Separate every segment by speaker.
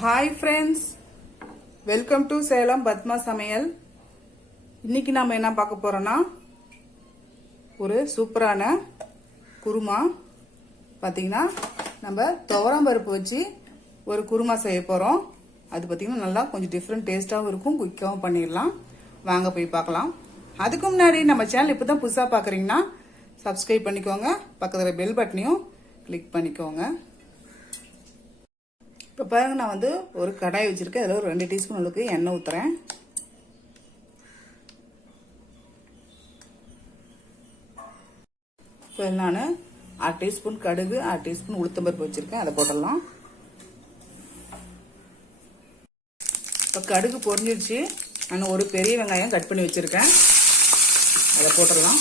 Speaker 1: Hi friends welcome to Salem Padma சமையல் இன்னைக்கு நாம என்ன பார்க்க போறோம்னா ஒரு சூப்பரான குருமா. பார்த்தீங்கன்னா நம்ம துவரம் பருப்பு வச்சு ஒரு குருமா செய்ய போகிறோம் அது பார்த்தீங்கன்னா நல்லா கொஞ்சம் டிஃப்ரெண்ட் டேஸ்ட்டாகவும் இருக்கும். குயிக்காகவும் பண்ணிடலாம். வாங்க போய் பார்க்கலாம். அதுக்கு முன்னாடி நம்ம சேனல் இப்போ தான் புதுசாக பார்க்குறீங்கன்னா சப்ஸ்கிரைப் பண்ணிக்கோங்க. பக்கத்தில் பெல் பட்டனையும் கிளிக் பண்ணிக்கோங்க. இப்போ பாருங்க நான் வந்து ஒரு கடாய் வச்சுருக்கேன். அதில் ஒரு ரெண்டு டீஸ்பூன் அளவுக்கு எண்ணெய் ஊற்றுறேன் இப்போ நான் அரை டீஸ்பூன் கடுகு அரை டீஸ்பூன் உளுத்தம்பருப்பு வச்சுருக்கேன். அதை போட்டுடலாம். இப்போ கடுகு பொரிஞ்சிருச்சு. நான் ஒரு பெரிய வெங்காயம் கட் பண்ணி வச்சுருக்கேன். அதை போட்டுடலாம்.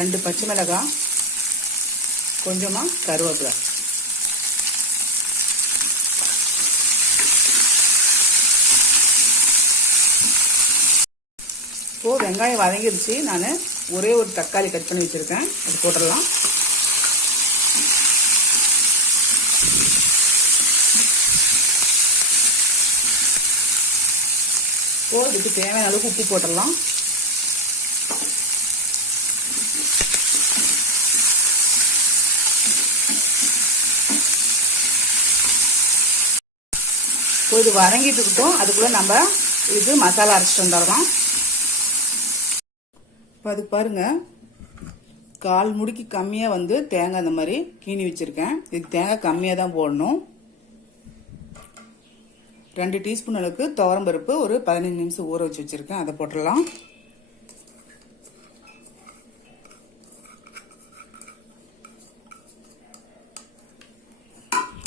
Speaker 1: ரெண்டு பச்சை மிளகாய். கொஞ்சமாக கருவேப்பிலை. இப்போது வெங்காயம் வதங்கிருச்சு. நான் ஒரே ஒரு தக்காளி கட் பண்ணி வச்சுருக்கேன். அது போட்டுடலாம். இப்போது இதுக்கு தேவையான அளவுக்கு உப்பு போட்டுடலாம். இப்போ இது வதங்கிட்டு இருக்கட்டும். அதுக்குள்ள நம்ம இதுக்கு மசாலா அரைச்சிட்டு வந்துடலாம். இப்போ அதுக்கு பாருங்க. கால் முடிக்கு கம்மியாக வந்து தேங்காய் அந்த மாதிரி கீனி வச்சுருக்கேன். இதுக்கு தேங்காய் கம்மியாக தான் போடணும். ரெண்டு டீஸ்பூன் அளவுக்கு துவரம்பருப்பு ஒரு பதினஞ்சு நிமிஷம் ஊற வச்சு வச்சுருக்கேன். அதை போட்டுடலாம்.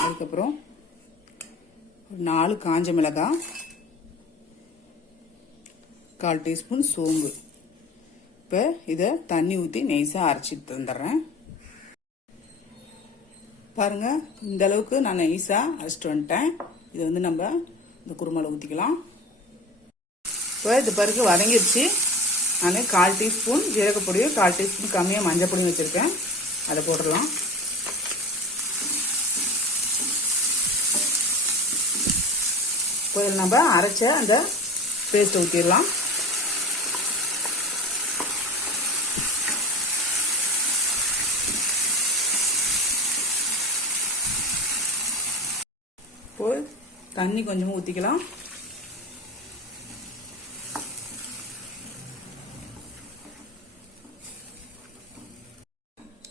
Speaker 1: அதுக்கப்புறம் ஒரு நாலு காஞ்ச மிளகாய் கால் டீஸ்பூன் சோம்பு. இப்போ இதை தண்ணி ஊற்றி நெய்ஸாக அரைச்சிட்டு தந்துடுறேன் பாருங்கள் இந்த அளவுக்கு நான் நெய்ஸாக அரைச்சிட்டு வந்துட்டேன். இதை வந்து நம்ம இந்த குருமாவில் ஊற்றிக்கலாம் இப்போ இது பிறகு வதங்கிடுச்சு நான் கால் டீஸ்பூன் ஜீரகப்பொடியும் கால் டீஸ்பூன் கம்மியாக மஞ்சள் பொடியும் வச்சுருக்கேன். அதை போட்டுடலாம். இப்போ நம்ம அரைச்ச அந்த பேஸ்ட் ஊற்றிடலாம் இப்போ தண்ணி கொஞ்சமாக ஊற்றிக்கலாம்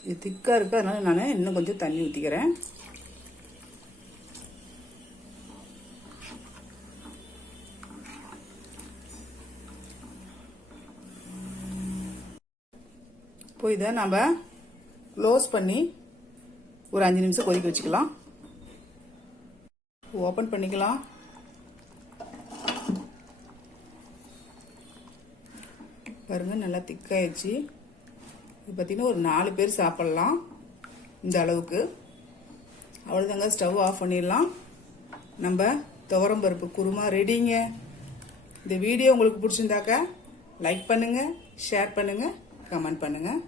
Speaker 1: இது திக்காக இருக்கு? அதனால் நான் இன்னும் கொஞ்சம் தண்ணி ஊற்றிக்கிறேன் இப்போ இதை நம்ம க்ளோஸ் பண்ணி ஒரு அஞ்சு நிமிஷம் கொதிக்க வச்சுக்கலாம். ஓப்பன் பண்ணிக்கலாம். பாருங்க நல்லா திக்காயிடுச்சு இது பார்த்தீங்கன்னா ஒரு நாலு பேர் சாப்பிட்லாம் இந்த அளவுக்கு. அவ்வளோதாங்க ஸ்டவ் ஆஃப் பண்ணிடலாம். நம்ம துவரம் பருப்பு குருமா ரெடிங்க இந்த வீடியோ உங்களுக்கு பிடிச்சிருந்தாக்கா லைக் பண்ணுங்கள் ஷேர் பண்ணுங்கள் கமெண்ட் பண்ணுங்கள்